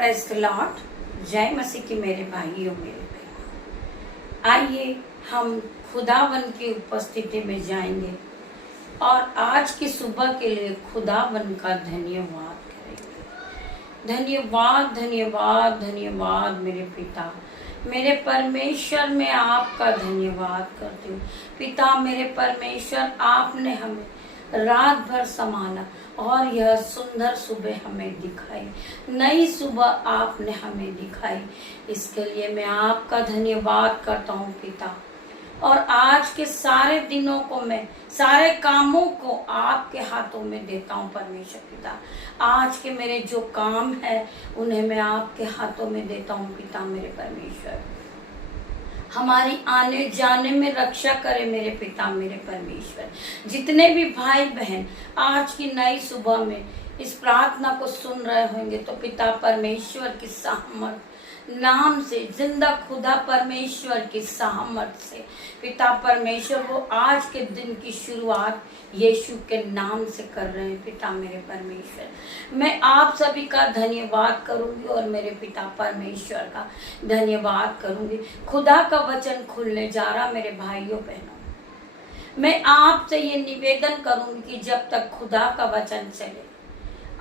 Praise the Lord. जय मसीह की मेरे भाइयों मेरे बहनों, आइए हम खुदावन की उपस्थिति में जाएंगे और आज की सुबह के लिए खुदावन का धन्यवाद करेंगे। धन्यवाद धन्यवाद धन्यवाद मेरे पिता, मेरे परमेश्वर, मैं आपका धन्यवाद करती हूँ। पिता मेरे परमेश्वर, आपने हमें रात भर संभाला और यह सुंदर सुबह हमें दिखाई, नई सुबह आपने हमें दिखाई। इसके लिए मैं आपका धन्यवाद करता हूँ पिता। और आज के सारे दिनों को, मैं सारे कामों को आपके हाथों में देता हूँ परमेश्वर पिता। आज के मेरे जो काम है उन्हें मैं आपके हाथों में देता हूँ पिता मेरे परमेश्वर। हमारी आने जाने में रक्षा करे मेरे पिता मेरे परमेश्वर। जितने भी भाई बहन आज की नई सुबह में इस प्रार्थना को सुन रहे होंगे तो पिता परमेश्वर की सामर्थ नाम से, जिंदा खुदा परमेश्वर की सामर्थ से पिता परमेश्वर वो आज के दिन की शुरुआत यीशु के नाम से कर रहे हैं पिता मेरे परमेश्वर। मैं आप सभी का धन्यवाद करूंगी और मेरे पिता परमेश्वर का धन्यवाद करूंगी। खुदा का वचन खुलने जा रहा मेरे भाइयों बहनों। मैं आपसे ये निवेदन करूंगी कि जब तक खुदा का वचन चले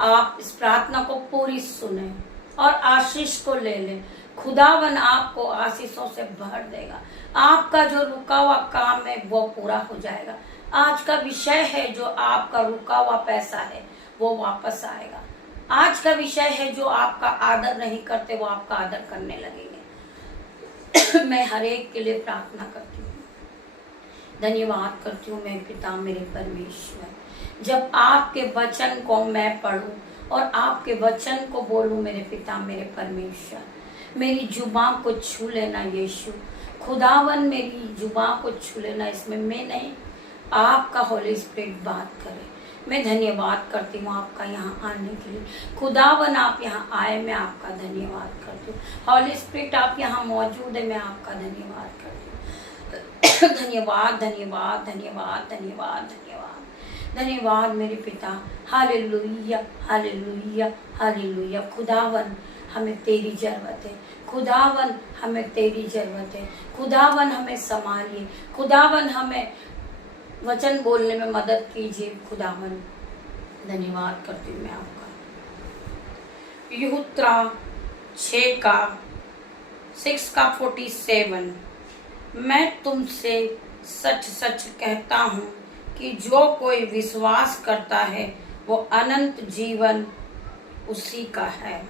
आप इस प्रार्थना को पूरी सुने और आशीष को ले लें। खुदावन आपको आशीषों से भर देगा। आपका जो रुका हुआ काम है वो पूरा हो जाएगा। आज का विषय है जो आपका रुका हुआ पैसा है वो वापस आएगा। आज का विषय है जो आपका आदर नहीं करते वो आपका आदर करने लगेंगे। मैं हर एक के लिए प्रार्थना करती हूँ, धन्यवाद करती हूँ मैं पिता मेरे परमेश्वर। जब आपके वचन को मैं पढ़ूं और आपके वचन को बोलूं मेरे पिता मेरे परमेश्वर, मेरी जुबान को छू लेना यीशु। खुदावन मेरी जुबान को छू लेना, इसमें मैं नहीं आपका होली स्पिरिट बात करे। मैं धन्यवाद करती हूँ आपका यहाँ आने के लिए। खुदावन आप यहाँ आए, मैं आपका धन्यवाद करती हूँ। होली स्पिरिट आप यहाँ मौजूद है, मैं आपका धन्यवाद करती हूँ। धन्यवाद धन्यवाद धन्यवाद धन्यवाद धन्यवाद धन्यवाद मेरे पिता। Hallelujah hallelujah hallelujah. खुदावन हमें तेरी जरूरत है। खुदावन हमें तेरी जरूरत है। खुदावन हमें संभालिए। खुदावन हमें वचन बोलने में मदद कीजिए। खुदावन धन्यवाद करती हूँ मैं आपका। यहूत्रा 6:47 मैं तुमसे सच सच कहता हूँ कि जो कोई विश्वास करता है वो अनंत जीवन उसी का है।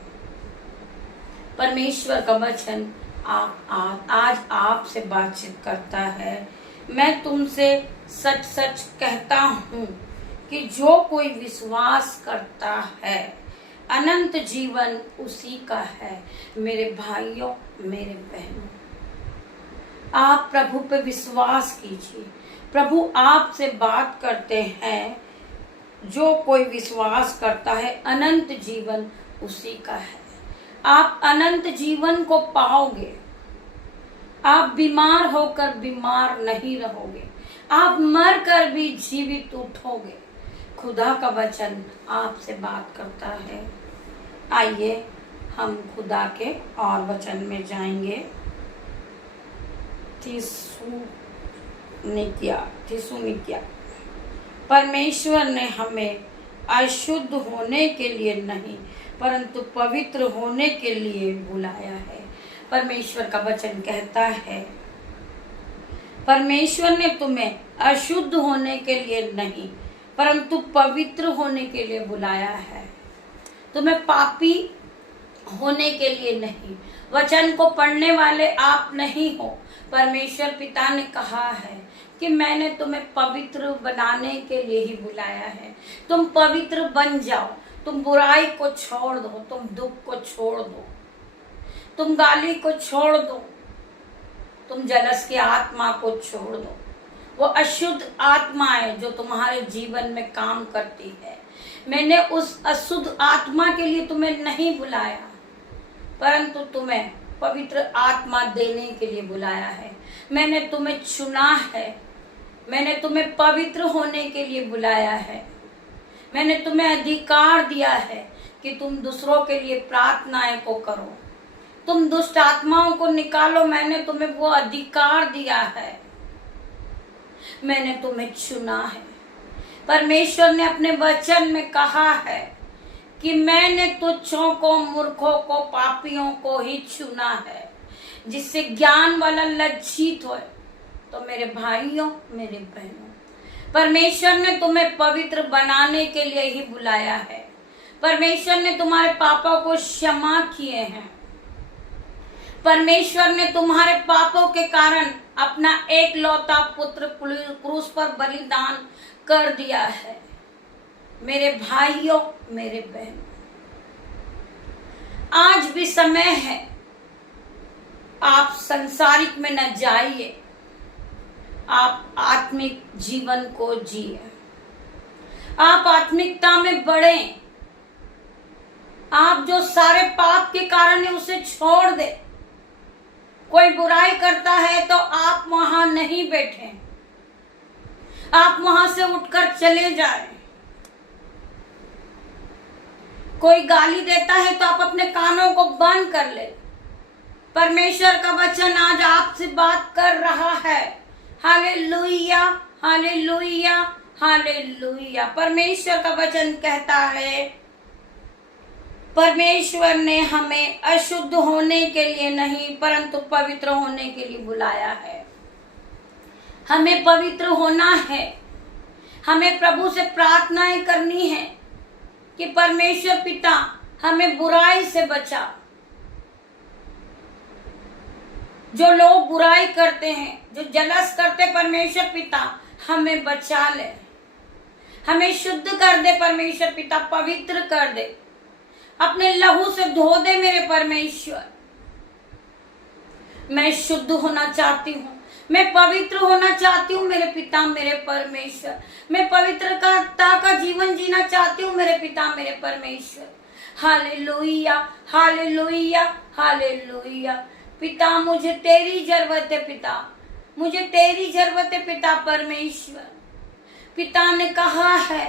परमेश्वर का वचन आज आपसे बातचीत करता है। मैं तुमसे सच सच कहता हूँ कि जो कोई विश्वास करता है अनंत जीवन उसी का है। मेरे भाइयों मेरे बहनों, आप प्रभु पे विश्वास कीजिए। प्रभु आपसे बात करते हैं, जो कोई विश्वास करता है अनंत जीवन उसी का है। आप अनंत जीवन को पाओगे। आप बीमार होकर बीमार नहीं रहोगे। आप मर कर भी जीवित उठोगे। खुदा का वचन आपसे बात करता है। आइए हम खुदा के और वचन में जाएंगे। थिस्सलुनीकिया। परमेश्वर ने हमें अशुद्ध होने के लिए नहीं परंतु पवित्र होने के लिए बुलाया है। परमेश्वर का वचन कहता है, परमेश्वर ने तुम्हें अशुद्ध होने के लिए नहीं परंतु पवित्र होने के लिए बुलाया है। तुम्हें पापी होने के लिए नहीं। वचन को पढ़ने वाले आप नहीं हो। परमेश्वर पिता ने कहा है कि मैंने तुम्हें पवित्र बनाने के लिए ही बुलाया है। तुम पवित्र बन जाओ। तुम बुराई को छोड़ दो। तुम दुख को छोड़ दो। तुम गाली को छोड़ दो। तुम जलस की आत्मा को छोड़ दो। वो अशुद्ध आत्मा है जो तुम्हारे जीवन में काम करती है। मैंने उस अशुद्ध आत्मा के लिए तुम्हें नहीं बुलाया परंतु तुम्हें पवित्र आत्मा देने के लिए बुलाया है। मैंने तुम्हें चुना है। मैंने तुम्हें पवित्र होने के लिए बुलाया है। मैंने तुम्हें अधिकार दिया है कि तुम दूसरों के लिए प्रार्थनाएं को करो, तुम दुष्ट आत्माओं को निकालो। मैंने तुम्हें वो अधिकार दिया है, मैंने तुम्हें चुना है। परमेश्वर ने अपने वचन में कहा है कि मैंने तुच्छों को, मूर्खों को, पापियों को ही चुना है, जिससे ज्ञान वाला लज्जित हो। तो मेरे भाइयों, मेरे बहनों, परमेश्वर ने तुम्हें पवित्र बनाने के लिए ही बुलाया है। परमेश्वर ने तुम्हारे पापों को क्षमा किए हैं। परमेश्वर ने तुम्हारे पापों के कारण अपना एकलौता पुत्र क्रूस पर बलिदान कर दिया है। मेरे भाइयों, मेरे बहनों, आज भी समय है, आप संसारिक में न जाइए, आप आत्मिक जीवन को जिए, आप आत्मिकता में बढ़ें। आप जो सारे पाप के कारण है उसे छोड़ दे। कोई बुराई करता है तो आप वहां नहीं बैठे, आप वहां से उठकर चले जाएं। कोई गाली देता है तो आप अपने कानों को बंद कर ले। परमेश्वर का वचन आज आपसे बात कर रहा है। Hallelujah, hallelujah, hallelujah. परमेश्वर का वचन कहता है, परमेश्वर ने हमें अशुद्ध होने के लिए नहीं परंतु पवित्र होने के लिए बुलाया है। हमें पवित्र होना है। हमें प्रभु से प्रार्थनाएं करनी है कि परमेश्वर पिता हमें बुराई से बचा। जो लोग बुराई करते हैं, जो जलस करते, परमेश्वर पिता हमें बचा ले, हमें शुद्ध कर दे। परमेश्वर पिता पवित्र कर दे, अपने लहू से धो दे। मेरे परमेश्वर, मैं शुद्ध होना चाहती हूँ, मैं पवित्र होना चाहती हूँ। मेरे पिता, मेरे परमेश्वर, मैं पवित्रता का जीवन जीना चाहती हूँ। मेरे पिता, मेरे परमेश्वर। Hallelujah, hallelujah, hallelujah. पिता, मुझे तेरी जरूरत है। पिता, मुझे तेरी जरूरत है। पिता परमेश्वर, पिता ने कहा है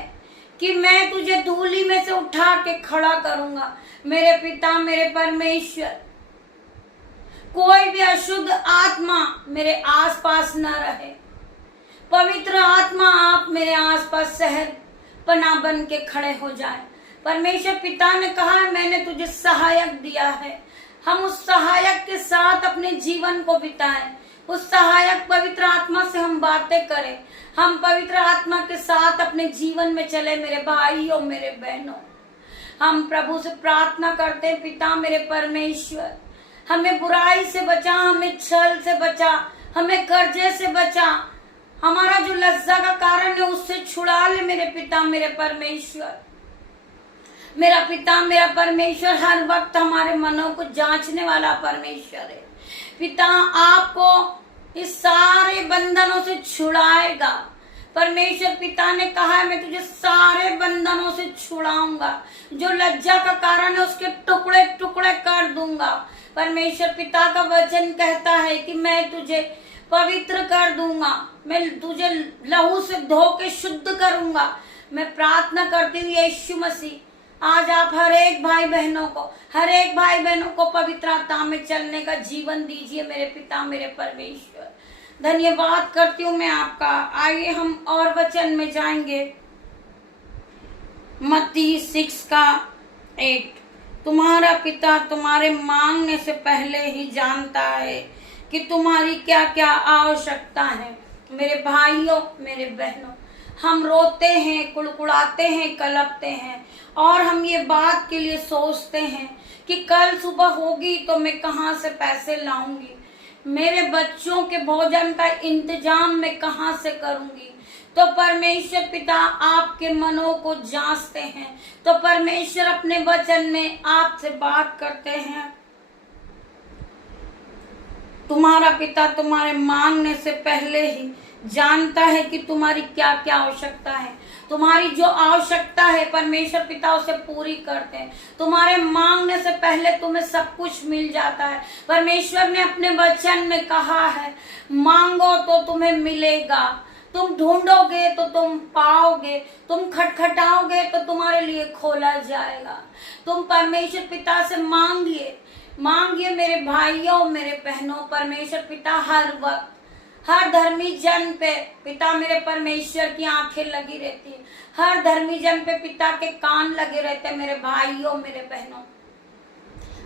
कि मैं तुझे धूली में से उठा के खड़ा करूंगा। मेरे पिता, मेरे परमेश्वर, कोई भी अशुद्ध आत्मा मेरे आसपास न रहे। पवित्र आत्मा आप मेरे आसपास शहर पना बन के खड़े हो जाए। परमेश्वर पिता ने कहा है, मैंने तुझे सहायक दिया है। हम उस सहायक के साथ अपने जीवन को बिताएं। उस सहायक पवित्र आत्मा से हम बातें करें। हम पवित्र आत्मा के साथ अपने जीवन में चले। मेरे भाइयों, मेरे बहनों, हम प्रभु से प्रार्थना करते हैं, पिता मेरे परमेश्वर, हमें बुराई से बचा, हमें छल से बचा, हमें कर्जे से बचा, हमारा जो लज्जा का कारण है उससे छुड़ा ले। मेरे पिता, मेरे परमेश्वर, मेरा पिता, मेरा परमेश्वर हर वक्त हमारे मनों को जांचने वाला परमेश्वर है। पिता आपको इस सारे बंधनों से छुड़ाएगा। परमेश्वर पिता ने कहा है, मैं तुझे सारे बंधनों से छुड़ाऊंगा। जो लज्जा का कारण है उसके टुकड़े टुकड़े कर दूंगा। परमेश्वर पिता का वचन कहता है कि मैं तुझे पवित्र कर दूंगा, मैं तुझे लहू से धो के शुद्ध करूंगा। मैं प्रार्थना करती हूँ यीशु मसीह, आज आप हर एक भाई बहनों को पवित्रता में चलने का जीवन दीजिए। मेरे पिता, मेरे परमेश्वर, धन्यवाद करती हूँ मैं आपका। आइए हम और वचन में जाएंगे। मत्ती 6:8, तुम्हारा पिता तुम्हारे मांगने से पहले ही जानता है कि तुम्हारी क्या क्या आवश्यकता है। मेरे भाइयों, मेरे बहनों, हम रोते हैं, कुड़कुड़ाते हैं, कलपते हैं और हम ये बात के लिए सोचते हैं कि कल सुबह होगी तो मैं कहाँ से पैसे लाऊंगी, मेरे बच्चों के भोजन का इंतजाम मैं कहाँ से करूंगी। तो परमेश्वर पिता आपके मनों को जांचते हैं। तो परमेश्वर अपने वचन में आपसे बात करते हैं, तुम्हारा पिता तुम्हारे मांगने से पहले ही जानता है कि तुम्हारी क्या क्या आवश्यकता है। तुम्हारी जो आवश्यकता है परमेश्वर पिता उसे पूरी करते हैं। तुम्हारे मांगने से पहले तुम्हें सब कुछ मिल जाता है। परमेश्वर ने अपने वचन में कहा है, मांगो तो तुम्हें मिलेगा, तुम ढूंढोगे तो तुम पाओगे, तुम खटखटाओगे तो तुम्हारे लिए खोला जाएगा। तुम परमेश्वर पिता से मांगिए, मांगिए मेरे भाइयों मेरे बहनों। परमेश्वर पिता हर वक्त हर धर्मी जन पे पिता मेरे परमेश्वर की आंखें लगी रहती है। हर धर्मी जन पे पिता के कान लगे रहते हैं। मेरे भाइयों मेरे बहनों,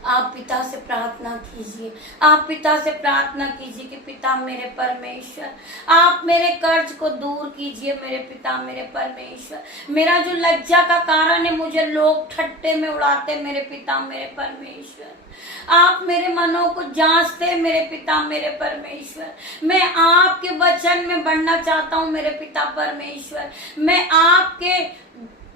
आप पिता से प्रार्थना कीजिए, आप पिता से प्रार्थना कीजिए कि पिता मेरे परमेश्वर, आप मेरे कर्ज को दूर कीजिए। मेरे पिता मेरे परमेश्वर, मेरा जो लज्जा का कारण है, मुझे लोग ठट्टे में उड़ाते, मेरे पिता मेरे परमेश्वर, आप मेरे मनों को जांचते मेरे पिता मेरे परमेश्वर। मैं आपके वचन में बढ़ना चाहता हूँ मेरे पिता परमेश्वर। मैं आपके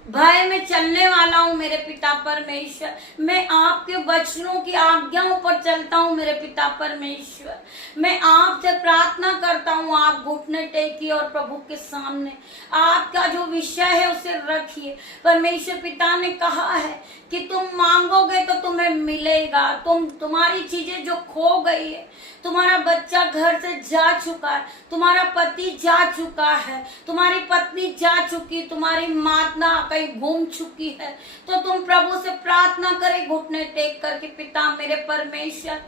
भय में चलने वाला हूँ मेरे पिता परमेश्वर। मैं आपके वचनों की आज्ञाओं पर चलता हूँ मेरे पिता परमेश्वर। मैं आपसे प्रार्थना करता हूँ, आप घुटने टेकिए और प्रभु के सामने आपका जो विषय है उसे रखिए। परमेश्वर पिता ने कहा है कि तुम मांगोगे तो तुम्हें मिलेगा। तुम्हारी चीजें जो खो गई है, तुम्हारा बच्चा घर से जा चुका है, तुम्हारा पति जा चुका है, तुम्हारी पत्नी जा चुकी, तुम्हारी माता कहीं घूम चुकी है, तो तुम प्रभु से प्रार्थना करे घुटने टेक करके, पिता मेरे परमेश्वर,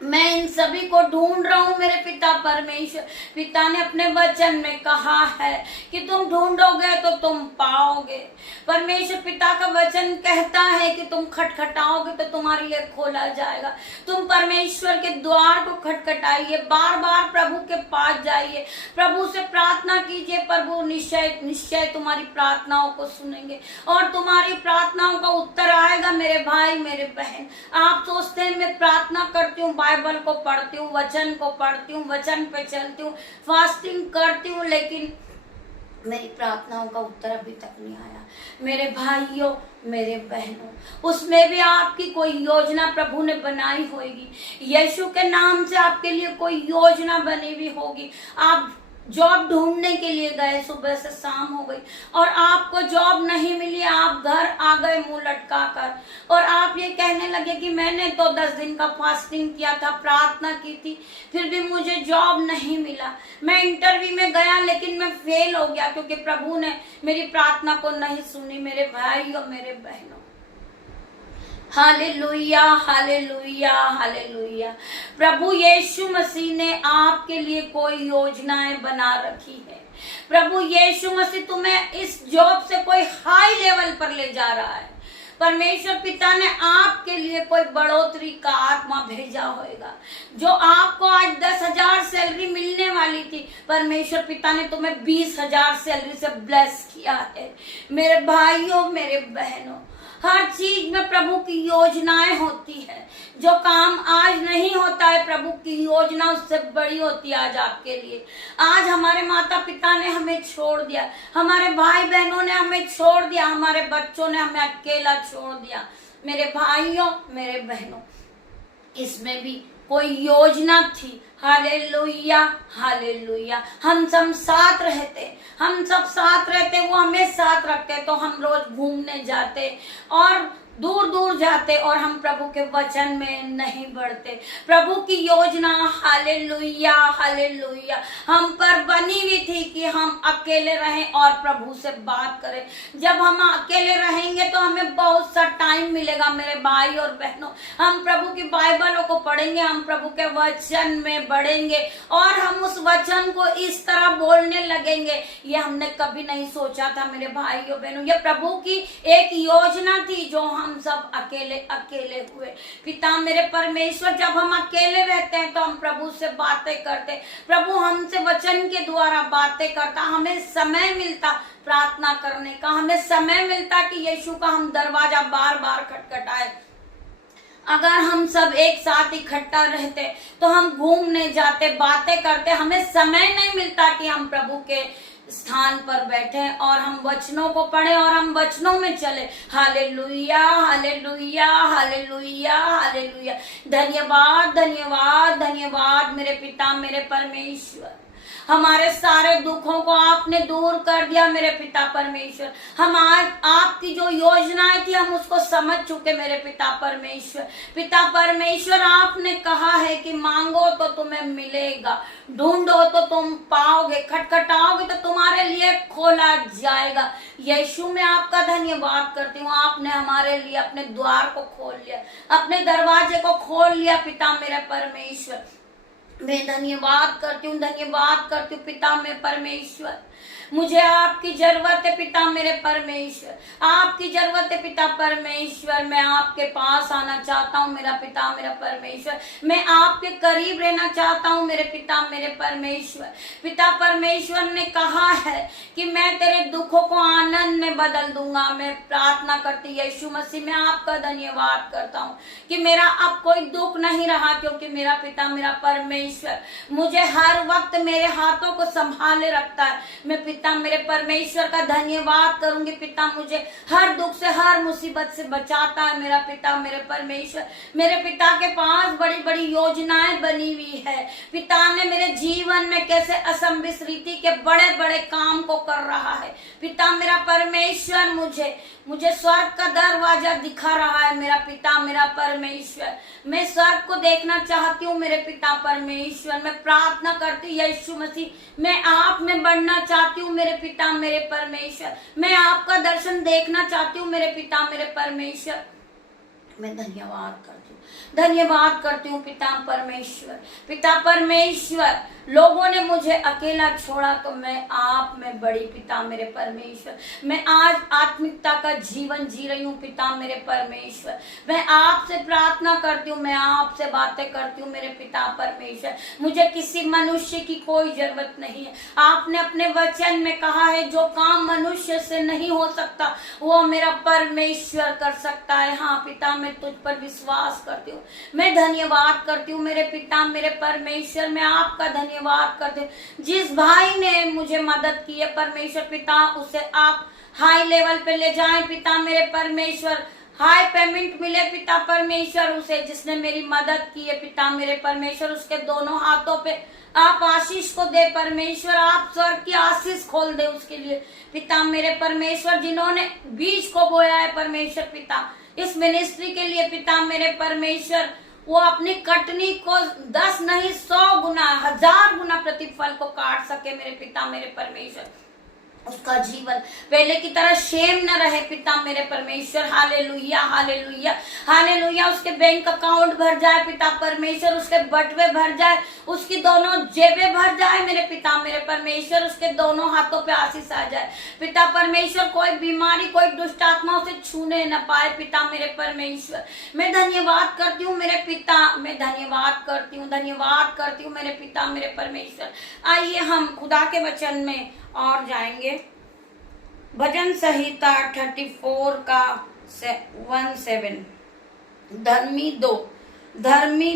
मैं इन सभी को ढूंढ रहा हूँ मेरे पिता परमेश्वर। पिता ने अपने वचन में कहा है कि तुम ढूंढोगे तो तुम पाओगे। परमेश्वर पिता का वचन कहता है कि तुम खटखटाओगे तो तुम्हारे लिए खोला जाएगा। तुम परमेश्वर के द्वार को खटखटाइए, बार बार प्रभु के पास जाइए, प्रभु से प्रार्थना कीजिए। प्रभु निश्चय निश्चय तुम्हारी प्रार्थनाओं को सुनेंगे और तुम्हारी प्रार्थनाओं का उत्तर आएगा। मेरे भाई मेरे बहन, आप सोचते हैं मैं प्रार्थना करती हूँ, बाइबल को पढ़ती हूँ, वचन को पढ़ती हूँ, वचन पे चलती हूँ, फास्टिंग करती हूँ, लेकिन मेरी प्रार्थनाओं का उत्तर अभी तक नहीं आया। मेरे भाइयों मेरे बहनों, उसमें भी आपकी कोई योजना प्रभु ने बनाई होगी। यीशु के नाम से आपके लिए कोई योजना बनी हुई होगी। आप जॉब ढूंढने के लिए गए, सुबह से शाम हो गई और आपको जॉब नहीं मिली, आप घर आ गए मुंह लटका कर और आप ये कहने लगे कि मैंने तो 10 दिन का फास्टिंग किया था, प्रार्थना की थी, फिर भी मुझे जॉब नहीं मिला। मैं इंटरव्यू में गया लेकिन मैं फेल हो गया क्योंकि प्रभु ने मेरी प्रार्थना को नहीं सुनी। मेरे भाइयों मेरे बहनों, हालेलुया हालेलुया हालेलुया। प्रभु यीशु मसीह ने आपके लिए कोई योजनाएं बना रखी है। प्रभु यीशु मसीह तुम्हें इस जॉब से कोई हाई लेवल पर ले जा रहा है। परमेश्वर पिता ने आपके लिए कोई बढ़ोतरी का आत्मा भेजा होगा। जो आपको आज 10,000 सैलरी मिलने वाली थी, परमेश्वर पिता ने तुम्हें 20,000 सैलरी से ब्लेस किया है। मेरे भाइयों मेरे बहनों, हर चीज में प्रभु की योजनाएं होती है। जो काम आज नहीं होता है, प्रभु की योजना उससे बड़ी होती है आज आपके लिए। आज हमारे माता पिता ने हमें छोड़ दिया, हमारे भाई बहनों ने हमें छोड़ दिया, हमारे बच्चों ने हमें अकेला छोड़ दिया। मेरे भाइयों मेरे बहनों, इसमें भी कोई योजना थी। Hallelujah hallelujah. हम सब साथ रहते, हम सब साथ रहते, वो हमें साथ रखते, तो हम रोज घूमने जाते और दूर दूर जाते और हम प्रभु के वचन में नहीं बढ़ते। प्रभु की योजना हालेलुया हालेलुया हम पर बनी हुई थी कि हम अकेले रहें और प्रभु से बात करें। जब हम अकेले रहेंगे तो हमें बहुत सा टाइम मिलेगा मेरे भाई और बहनों। हम प्रभु की बाइबलों को पढ़ेंगे, हम प्रभु के वचन में बढ़ेंगे और हम उस वचन को इस तरह बोलने लगेंगे। ये हमने कभी नहीं सोचा था मेरे भाइयों बहनों। ये प्रभु की एक योजना थी जो हम सब अकेले अकेले हुए। पिता मेरे परमेश्वर, जब हम अकेले रहते हैं तो हम प्रभु से बातें करते, प्रभु हमसे वचन के द्वारा बातें करता, हमें समय मिलता प्रार्थना करने का, हमें समय मिलता कि यीशु का हम दरवाजा बार बार खटखटाए। अगर हम सब एक साथ इकट्ठा रहते तो हम घूमने जाते, बातें करते, हमें समय नहीं मिलता कि हम प्रभु के स्थान पर बैठे और हम वचनों को पढ़े और हम वचनों में चले। Hallelujah hallelujah hallelujah hallelujah. धन्यवाद धन्यवाद धन्यवाद मेरे पिता मेरे परमेश्वर। हमारे सारे दुखों को आपने दूर कर दिया मेरे पिता परमेश्वर। हम आज आपकी जो योजनाएं थी हम उसको समझ चुके मेरे पिता परमेश्वर। पिता परमेश्वर, आपने कहा है कि मांगो तो तुम्हें मिलेगा, ढूंढो तो तुम पाओगे, खटखटाओगे तो तुम्हारे लिए खोला जाएगा। यीशु मैं आपका धन्यवाद करती हूँ, आपने हमारे लिए अपने द्वार को खोल लिया, अपने दरवाजे को खोल लिया पिता मेरे परमेश्वर। मैं धन्यवाद करती हूँ पिता मेरे परमेश्वर। मुझे आपकी जरूरत है पिता मेरे परमेश्वर, आपकी जरूरत है पिता परमेश्वर। मैं आपके पास आना चाहता हूँ मेरा पिता मेरा परमेश्वर, मैं आपके करीब रहना चाहता हूँ मेरे पिता मेरे परमेश्वर। पिता परमेश्वर ने कहा है कि मैं तेरे दुखों को आनंद में बदल दूंगा। मैं प्रार्थना करती यीशु मसीह, मैं आपका धन्यवाद करता हूँ कि मेरा अब कोई दुख नहीं रहा, क्योंकि मेरा पिता मेरा परमेश्वर मुझे हर वक्त मेरे हाथों को संभाले रखता है। मैं पिता मेरे परमेश्वर का धन्यवाद करूंगी। पिता मुझे हर दुख से हर मुसीबत से बचाता है मेरा पिता मेरे परमेश्वर। मेरे पिता के पास बड़ी बड़ी योजनाएं बनी हुई है। पिता ने मेरे जीवन में कैसे असंभव रीति के बड़े बड़े काम को कर रहा है। पिता मेरा परमेश्वर मुझे स्वर्ग का दरवाजा दिखा रहा है मेरा पिता मेरा परमेश्वर। मैं स्वर्ग को देखना चाहती हूँ मेरे पिता परमेश्वर। मैं प्रार्थना करती यीशु मसीह, मैं आप में बढ़ना चाहती हूँ मेरे पिता मेरे परमेश्वर। मैं आपका दर्शन देखना चाहती हूँ मेरे पिता मेरे परमेश्वर। मैं धन्यवाद करती हूँ पिता परमेश्वर। लोगों ने मुझे अकेला छोड़ा तो मैं आप में बड़ी पिता मेरे परमेश्वर। मैं आज आत्मिकता का जीवन जी रही हूँ पिता मेरे परमेश्वर। मैं आपसे प्रार्थना करती हूँ, मैं आपसे बातें करती हूँ मेरे पिता परमेश्वर। मुझे किसी मनुष्य की कोई जरूरत नहीं है। आपने अपने वचन में कहा है जो काम मनुष्य से नहीं हो सकता वो मेरा परमेश्वर कर सकता है। हाँ पिता, मैं तुझ पर विश्वास करती हूँ। मैं धन्यवाद करती हूँ मेरे पिता मेरे परमेश्वर। मैं आपका धन्यवाद करती हूँ। जिस भाई ने मुझे मदद की है परमेश्वर पिता, उसे आप हाई लेवल पे ले जाएं पिता मेरे परमेश्वर। हाई पेमेंट मिले पिता परमेश्वर उसे, जिसने मेरी मदद की है पिता मेरे परमेश्वर। उसके दोनों हाथों पे आप आशीष को दे परमेश्वर। आप स्वर्ग की आशीष खोल दे उसके लिए पिता मेरे परमेश्वर। जिन्होंने बीज को बोया है परमेश्वर पिता इस मिनिस्ट्री के लिए पिता मेरे परमेश्वर, वो अपनी कटनी को 10 नहीं 100 गुना 1000 गुना प्रतिफल को काट सके मेरे पिता मेरे परमेश्वर। उसका जीवन पहले की तरह शेम न रहे पिता मेरे परमेश्वर। Hallelujah hallelujah hallelujah. उसके बैंक अकाउंट भर जाए पिता परमेश्वर, उसके बटवे भर जाए, उसकी दोनों जेबें भर जाए मेरे पिता मेरे परमेश्वर। उसके दोनों हाथों पे आशीष आ जाए पिता परमेश्वर। कोई बीमारी कोई दुष्ट आत्मा उसे छूने न पाए पिता मेरे परमेश्वर। मैं धन्यवाद करती हूँ मेरे पिता, मैं धन्यवाद करती हूँ मेरे पिता मेरे परमेश्वर। आइए हम खुदा के वचन में और जाएंगे। भजन संहिता 34 का 17। धर्मी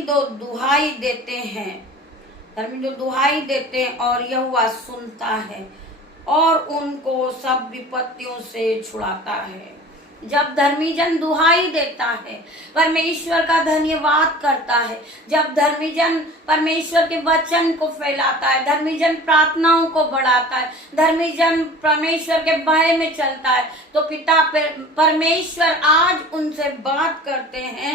दो दुहाई देते हैं और यहोवा सुनता है और उनको सब विपत्तियों से छुड़ाता है। जब धर्मी जन दुहाई देता है, परमेश्वर का धन्यवाद करता है, जब धर्मी जन परमेश्वर के वचन को फैलाता है, धर्मी जन प्रार्थनाओं को बढ़ाता है, धर्मी जन परमेश्वर के भय में चलता है, तो पिता परमेश्वर आज उनसे बात करते हैं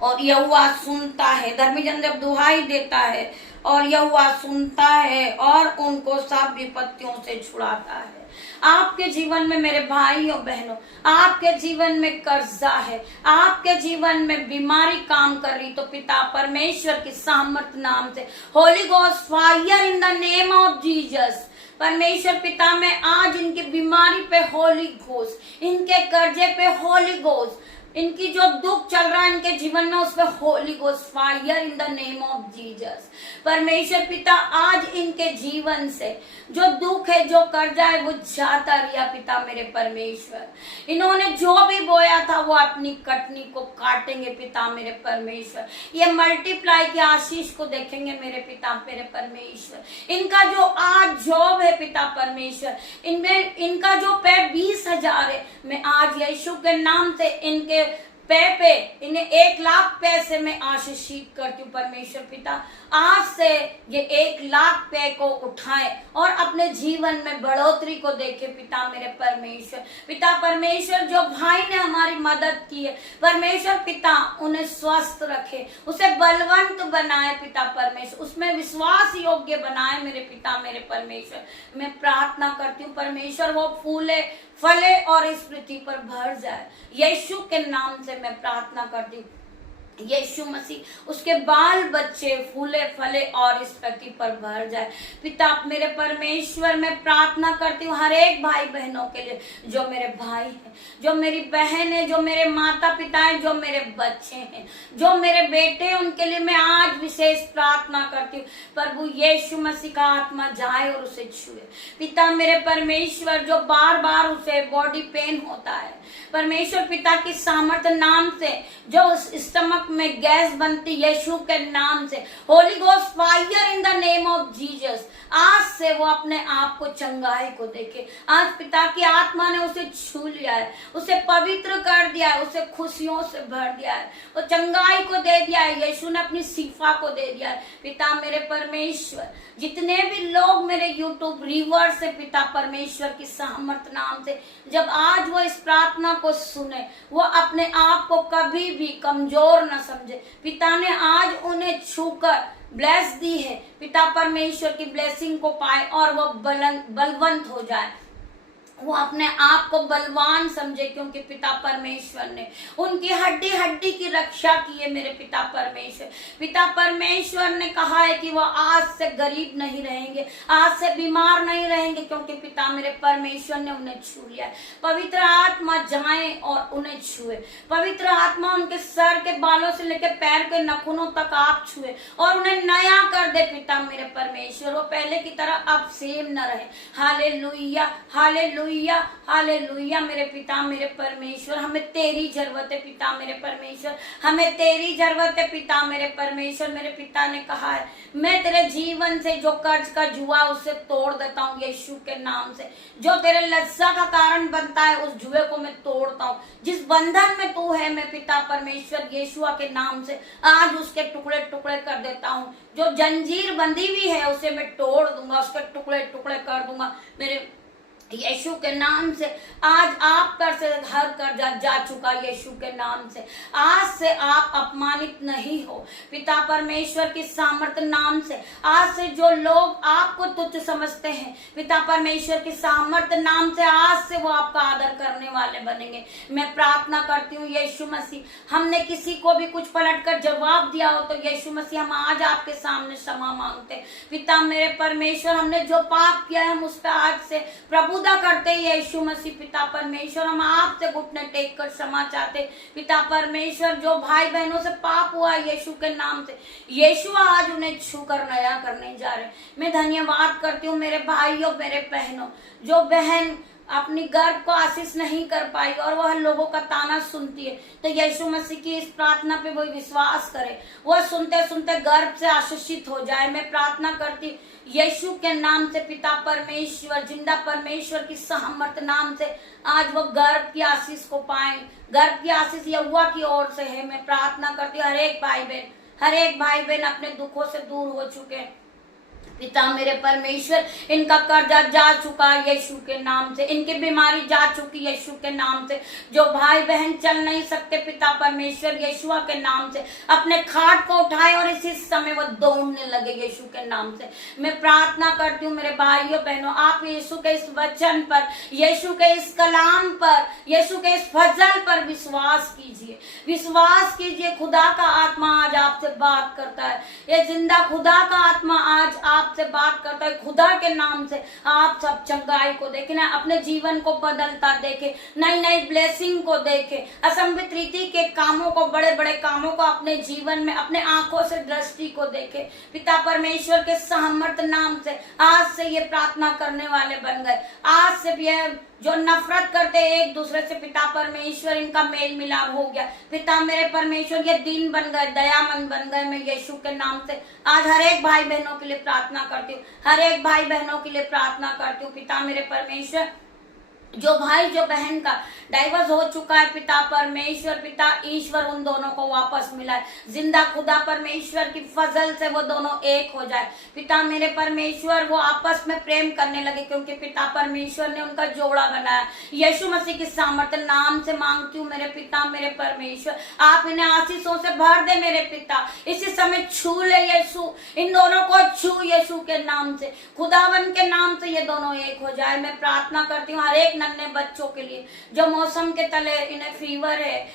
और यहोवा सुनता है। धर्मी जन जब दुहाई देता है और यहोवा सुनता है और उनको सब विपत्तियों से छुड़ाता है। आपके जीवन में मेरे भाइयों बहनों, आपके जीवन में कर्जा है, आपके जीवन में बीमारी काम कर रही, तो पिता परमेश्वर की सामर्थ नाम से Holi ghost fire in the name of Jesus. परमेश्वर पिता में आज इनकी बीमारी पे होली घोस्ट, इनके कर्जे पे होली घोस्ट, इनकी जो दुख चल रहा है इनके जीवन में उस पर Holi ghost fire in the name of Jesus. परमेश्वर पिता आज इनके जीवन से जो दुख है जो कर्जा है वो जाता रिया पिता मेरे परमेश्वर। इन्होंने जो भी बोया था वो अपनी कटनी को काटेंगे पिता मेरे परमेश्वर। ये मल्टीप्लाई की आशीष को देखेंगे मेरे पिता मेरे परमेश्वर। इनका जो आज जॉब है पिता परमेश्वर, इनमें इनका जो पे 20,000 है, मैं आज यीशु के नाम से इनके पे इन्हें 1,00,000 पैसे में आशीषित करती हूँ परमेश्वर पिता। आज से ये 1,00,000 पे को उठाए और अपने जीवन में बढ़ोतरी को देखे पिता मेरे परमेश्वर। पिता परमेश्वर, जो भाई ने हमारी मदद की है परमेश्वर पिता, उन्हें स्वस्थ रखे, उसे बलवंत बनाए पिता परमेश्वर, उसमें विश्वास योग्य बनाए मेरे पिता मेरे परमेश्वर। मैं प्रार्थना करती हूँ परमेश्वर, वो फूले फले और इस पृथ्वी पर भर जाए। यीशु के नाम से मैं प्रार्थना करती हूँ, यीशु मसीह उसके बाल बच्चे फूले फले और इस पृथ्वी पर भर जाए। पिता मेरे परमेश्वर, मैं प्रार्थना करती हूँ हर एक भाई बहनों के लिए, जो मेरे भाई हैं, जो मेरी बहन है, जो मेरे माता पिता हैं, जो मेरे बच्चे हैं, जो मेरे बेटे हैं, उनके लिए मैं आज विशेष प्रार्थना करती हूँ। प्रभु यीशु मसीह का आत्मा जाए और उसे छुए पिता मेरे परमेश्वर। जो बार बार उसे बॉडी पेन होता है परमेश्वर पिता की सामर्थ्य नाम से, जो स्टमक में गैस बनती यीशु के नाम से, Holi ghost fire in the name of Jesus, आज से वो अपने आप को चंगाई को देखे। आज पिता की आत्मा ने उसे छू लिया है, उसे पवित्र कर दिया है, उसे खुशियों से भर दिया है, वो चंगाई को दे दिया है, यीशु ने अपनी शिफा को दे दिया है। पिता मेरे परमेश्वर, जितने भी लोग मेरे यूट्यूब रिवर से पिता परमेश्वर की सामर्थ नाम से जब आज वो इस प्रार्थना को सुने, वो अपने आप को कभी भी कमजोर न समझे। पिता ने आज उन्हें छूकर ब्लेस दी है, पिता परमेश्वर की ब्लेसिंग को पाए और वो बलवंत हो जाए, वो अपने आप को बलवान समझे, क्योंकि पिता परमेश्वर ने उनकी हड्डी हड्डी की रक्षा की है मेरे पिता परमेश्वर। पिता परमेश्वर ने कहा है कि वो आज से गरीब नहीं रहेंगे, आज से बीमार नहीं रहेंगे, क्योंकि पिता मेरे परमेश्वर ने उन्हें छू लिया है। पवित्र आत्मा जाए और उन्हें छुए, पवित्र आत्मा उनके सर के बालों से लेकर पैर के नाखूनों तक आप छुए और उन्हें नया कर दे पिता मेरे परमेश्वर। वो पहले की तरह अब सेम न रहे। हालेलुया हालेलुया हालेलुया मेरे पिता मेरे परमेश्वर, हमें तेरी जरूरत है पिता मेरे परमेश्वर, हमें तेरी जरूरत है पिता मेरे परमेश्वर। मेरे पिता ने कहा है, मैं तेरे जीवन से जो कर्ज का जुआ उसे तोड़ देता हूँ यीशु के नाम से। जो तेरे लज्जा का कारण बनता है उस जुए को मैं तोड़ता हूँ। जिस बंधन में तू है मैं पिता परमेश्वर यीशुआ के नाम से आज उसके टुकड़े टुकड़े कर देता हूँ। जो जंजीर बंधी हुई है उसे मैं तोड़ दूंगा, उसके टुकड़े टुकड़े कर दूंगा मेरे यीशु के नाम से। आज आप पर से हर कर्जा जा चुका यीशु के नाम से। आज से आप अपमानित नहीं हो पिता परमेश्वर की सामर्थ्य नाम से। आज से जो लोग आपको तुच्छ समझते हैं पिता परमेश्वर की सामर्थ्य नाम से, आज से वो आपका आदर करने वाले बनेंगे। मैं प्रार्थना करती हूँ यीशु मसीह, हमने किसी को भी कुछ पलट कर जवाब दिया हो तो यीशु मसीह हम आज आपके सामने क्षमा मांगते। पिता मेरे परमेश्वर, हमने जो पाप किया है हम उस पर आज से प्रभु करते ही यीशु मसीह पिता परमेश्वर, हम आपसे घुटने टेक कर क्षमा चाहते पिता परमेश्वर। जो भाई बहनों से पाप हुआ यीशु के नाम से, यीशु आज उन्हें छू कर नया करने जा रहे। मैं धन्यवाद करती हूँ मेरे भाइयों मेरे बहनों, जो बहन अपनी गर्भ को आशीष नहीं कर पाई और वह लोगों का ताना सुनती है, तो यीशु मसीह की इस प्रार्थना पे वो विश्वास करे, वह सुनते सुनते गर्भ से आशीषित हो जाए। मैं प्रार्थना करती यीशु के नाम से पिता परमेश्वर, जिंदा परमेश्वर की सामर्थ नाम से आज वो गर्भ की आशीष को पाए। गर्भ की आशीष यहोवा की ओर से है। मैं प्रार्थना करती हूँ हर एक भाई बहन अपने दुखों से दूर हो चुके हैं पिता मेरे परमेश्वर। इनका कर्जा जा चुका यीशु के नाम से, इनकी बीमारी जा चुकी यीशु के नाम से। जो भाई बहन चल नहीं सकते पिता परमेश्वर यीशुआ के नाम से, अपने खाट को उठाए और इसी समय वो दौड़ने लगे यीशु के नाम से। मैं प्रार्थना करती हूँ मेरे भाइयों बहनों, आप यीशु के इस वचन पर, यीशु के इस कलाम पर, यीशु के इस फजल पर विश्वास कीजिए, विश्वास कीजिए। खुदा का आत्मा आज आपसे बात करता है। ये जिंदा खुदा का आत्मा आज आप से बात करता है। खुदा के नाम से आप सब चंगाई को देखे ना, अपने जीवन को बदलता देखे, नई नई ब्लेसिंग को देखे, असंभव रीति के कामों को, बड़े बड़े कामों को अपने जीवन में अपने आंखों से दृष्टि को देखे पिता परमेश्वर के सामर्थ नाम से। आज से ये प्रार्थना करने वाले बन गए। आज से भी जो नफरत करते एक दूसरे से पिता परमेश्वर इनका मेल मिलाप हो गया पिता मेरे परमेश्वर। ये दिन बन गए, दयामंद बन गए। मैं यीशु के नाम से आज हर एक भाई बहनों के लिए प्रार्थना करती हूँ, हर एक भाई बहनों के लिए प्रार्थना करती हूँ पिता मेरे परमेश्वर। जो भाई जो बहन का डाइवर्स हो चुका है, पिता परमेश्वर, पिता ईश्वर उन दोनों को वापस मिलाए। जिंदा खुदा परमेश्वर की फजल से वो दोनों एक हो जाए। पिता मेरे परमेश्वर वो आपस में प्रेम करने लगे, क्योंकि पिता परमेश्वर ने उनका जोड़ा बनाया। यीशु मसीह की सामर्थ्य नाम से मांगती हूँ मेरे पिता मेरे परमेश्वर, आप इन्हें आशीषों से भर दे मेरे पिता। इसी समय छू ले यीशु, इन दोनों को छू यीशु के नाम से, खुदावन के नाम से ये दोनों एक हो जाए। मैं प्रार्थना करती हूँ हर एक नन्हे बच्चों के लिए जो मौसम के तले इन्हें फीवर है,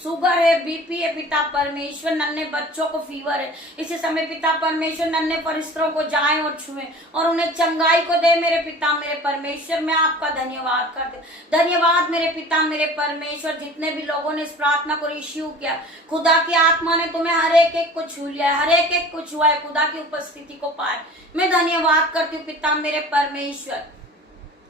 शुगर है, बीपी है, पिता परमेश्वर नन्हे बच्चों को फीवर है, इसी समय पिता परमेश्वर नन्हे परिस्तरों को जाएं और छुएं और उन्हें चंगाई को दे मेरे पिता मेरे परमेश्वर। मैं आपका धन्यवाद करती हूँ। धन्यवाद मेरे पिता मेरे परमेश्वर, जितने भी लोगों ने इस प्रार्थना को रिसीव किया, खुदा की आत्मा ने तुम्हें हर एक को छू लिया है, हर एक को छुआ है, खुदा की उपस्थिति को पाए। मैं धन्यवाद करती हूँ पिता मेरे परमेश्वर।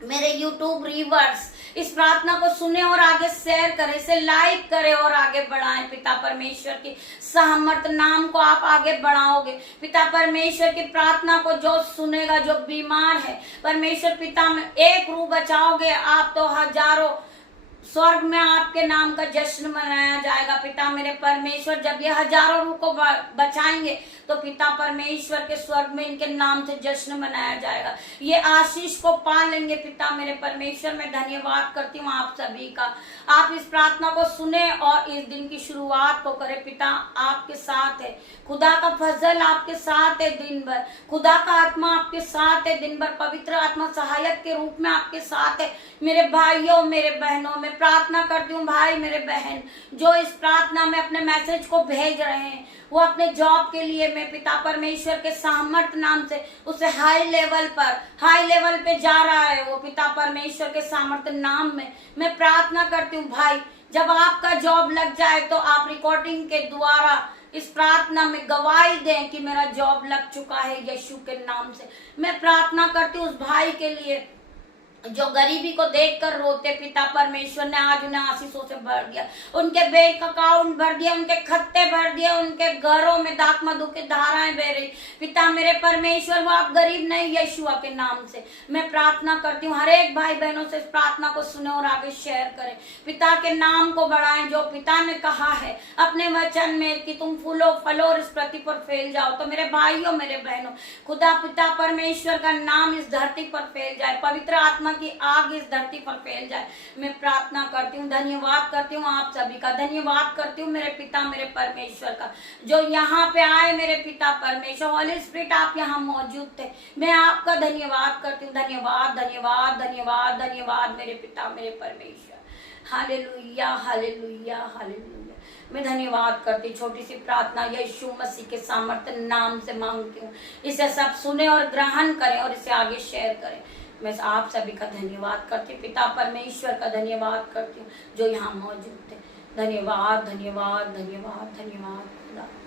मेरे YouTube रीवर्स इस प्रार्थना को सुने और आगे शेयर करें, इसे लाइक करें और आगे बढ़ाएं। पिता परमेश्वर की सामर्थ नाम को आप आगे बढ़ाओगे। पिता परमेश्वर की प्रार्थना को जो सुनेगा, जो बीमार है, परमेश्वर पिता में एक रूह बचाओगे आप, तो हजारों स्वर्ग में आपके नाम का जश्न मनाया जाएगा। पिता मेरे परमेश्वर, जब ये हजारों रूह को बचाएंगे तो पिता परमेश्वर के स्वर्ग में इनके नाम से जश्न मनाया जाएगा। ये आशीष को पा लेंगे। पिता मेरे परमेश्वर, मैं धन्यवाद करती हूँ आप सभी का। आप इस प्रार्थना को सुने और इस दिन की शुरुआत को करें। पिता आपके साथ है, खुदा का फजल आपके साथ है दिन भर, खुदा का आत्मा आपके साथ है दिन भर, पवित्र आत्मा सहायक के रूप में आपके साथ है। मेरे भाइयों मेरे बहनों, मैं प्रार्थना करती हूँ भाई मेरे बहन जो इस प्रार्थना में अपने मैसेज को भेज रहे हैं, वो अपने जॉब के लिए मैं पिता परमेश्वर के सामर्थ नाम से उसे हाई लेवल पे जा रहा है, वो पिता परमेश्वर के सामर्थ नाम में मैं प्रार्थना करती हूँ। भाई जब आपका जॉब लग जाए तो आप रिकॉर्डिंग के द्वारा इस प्रार्थना में गवाही दें कि मेरा जॉब लग चुका है यीशु के नाम से। मैं प्रार्थना करती हूँ उस भाई के लिए जो गरीबी को देखकर रोते, पिता परमेश्वर ने आज उन्हें आशीषों से भर दिया, उनके बैंक अकाउंट भर दिया, उनके खत्ते भर दिए, उनके घरों में दाख मधु की धाराएं बह रही। पिता मेरे परमेश्वर, वो आप गरीब नहीं, यीशुआ के नाम से मैं प्रार्थना करती हूँ। हर एक भाई बहनों से इस प्रार्थना को सुने और आगे शेयर करें, पिता के नाम को बढ़ाएं। जो पिता ने कहा है अपने वचन में कि तुम फूलो फलो और इस पृथ्वी पर फैल जाओ, तो मेरे भाइयों मेरे बहनों, खुदा पिता परमेश्वर का नाम इस धरती पर फैल जाए, पवित्र आत्मा की आग इस धरती पर फैल जाए। मैं प्रार्थना करती हूँ, धन्यवाद करती हूँ आप सभी का, धन्यवाद करती हूँ मेरे पिता मेरे परमेश्वर का जो यहाँ पे आए। मेरे पिता परमेश्वर, हॉली स्पिरिट आप यहाँ मौजूद थे, मैं आपका धन्यवाद करती हूँ। धन्यवाद धन्यवाद धन्यवाद धन्यवाद मेरे पिता मेरे परमेश्वर। Hallelujah hallelujah hallelujah. मैं धन्यवाद करती, छोटी सी प्रार्थना यीशु मसीह के सामर्थ्य नाम से मांगती हूँ। इसे सब सुने और ग्रहण करें और इसे आगे शेयर करें। मैं आप सभी का धन्यवाद करती हूँ, पिता परमेश्वर का धन्यवाद करती हूँ जो यहाँ मौजूद थे। धन्यवाद धन्यवाद धन्यवाद धन्यवाद।